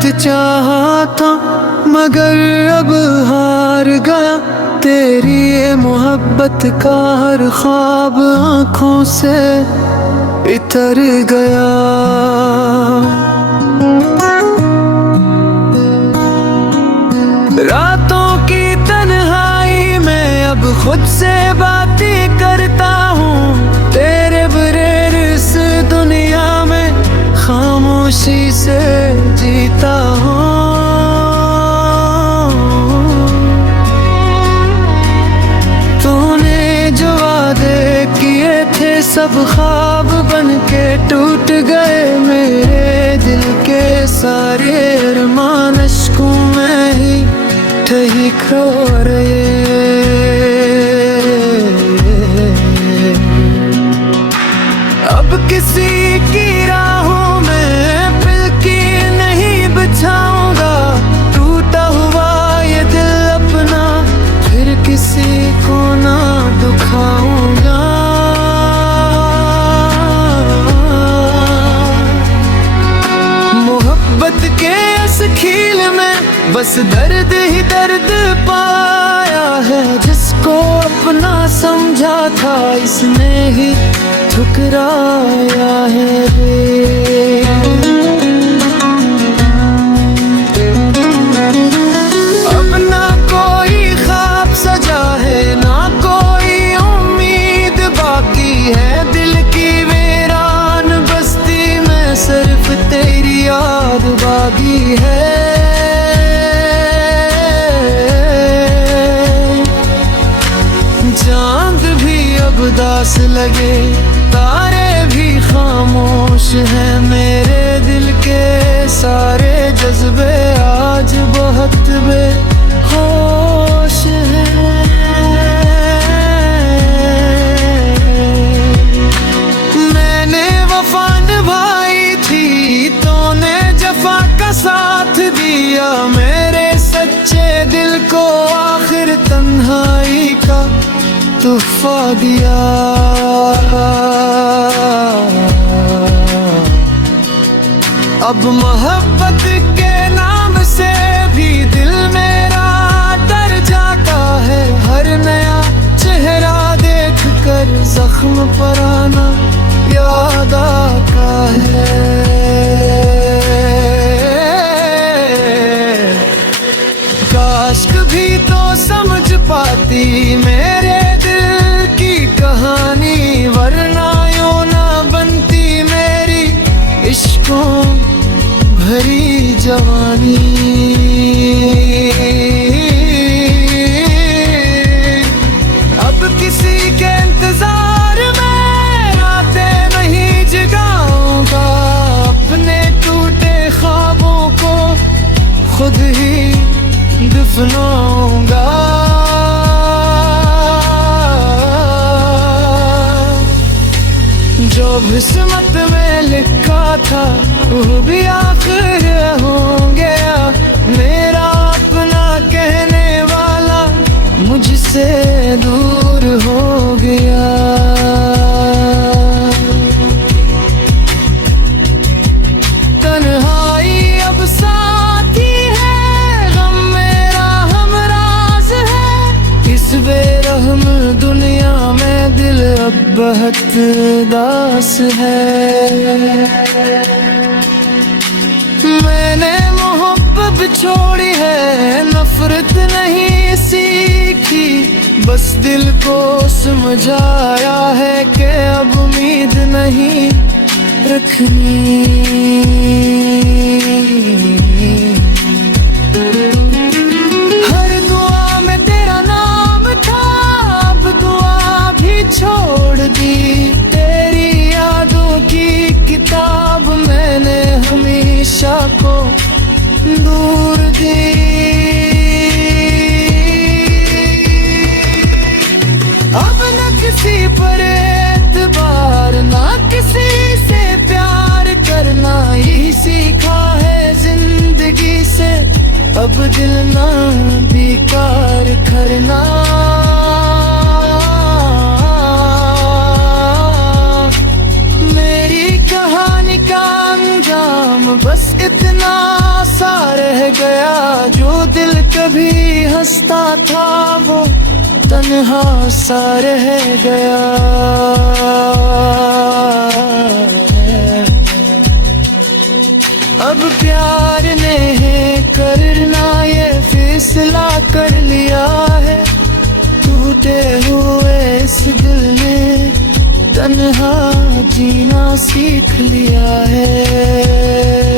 बहुत चाहा था मगर अब हार गया। तेरी ये मोहब्बत का हर ख्वाब आँखों से इतर गया। रातों की तन्हाई में अब खुद से बातें करता हूँ। तेरे बगैर इस दुनिया में खामोशी से जीता हूँ। तूने जो वादे किए थे सब ख्वाब बन के टूट गए। मेरे दिल के सारे अरमान अश्कों में ही ठहिक रहे। अब किसी की राहों में पिलकी नहीं बिछाऊंगा। टूटा हुआ ये दिल अपना फिर किसी को ना दुखाऊंगा। मोहब्बत के इस खेल में बस दर्द ही दर्द पाया है। जिसको अपना समझा था इसने ही ठुकराया है। अब ना कोई ख्वाब सजा है ना कोई उम्मीद बाकी है। दिल की वीरान बस्ती में सिर्फ तेरी याद बाकी है। चांद भी अब उदास लगे, तारे भी खामोश हैं। मेरे दिल के सारे जज्बे आज बहुत बेहोश हैं। मैंने वफा निभाई थी, तूने जफा का साथ दिया। मेरे सच्चे दिल को आखिर तन्हाई का तोहफा दिया। अब मोहब्बत के नाम से भी दिल मेरा डर जाता है। हर नया चेहरा देख कर जख्म पर आना याद आता है। काश कभी तो समझ पाती मेरे दिल की कहानी, वरना यूं ना बनती मेरी इश्कों भरी जवानी। अब किसी के इंतजार में रातें नहीं जगाऊंगा। अपने टूटे ख्वाबों को खुद ही दफनाऊंगा। जो किस्मत में लिखा था वो भी आखिर हो गया। मेरा अपना कहने वाला मुझसे दूर हो गया। तन्हाई अब साथी है, गम मेरा हमराज है। इस बेरहम दुनिया में दिल अब बहुत दास है। मैंने मोहब्बत छोड़ी है, नफरत नहीं सीखी। बस दिल को समझाया है कि अब उम्मीद नहीं रखनी। हर दुआ में तेरा नाम था, अब दुआ भी छोड़ दी। तेरी यादों की किताब मैंने हमेशा को दूर दी। अब न किसी पर एतबार, ना किसी से प्यार करना ही सीखा है जिंदगी से। अब दिल ना बेकार करना। मेरी कहानी का अंजाम बस इतना सा रह गया, जो दिल कभी हंसता था वो तन्हा सा रह गया। अब प्यार ने करना ये फैसला कर लिया है, टूटे हुए इस दिल ने तन्हा जीना सीख लिया है।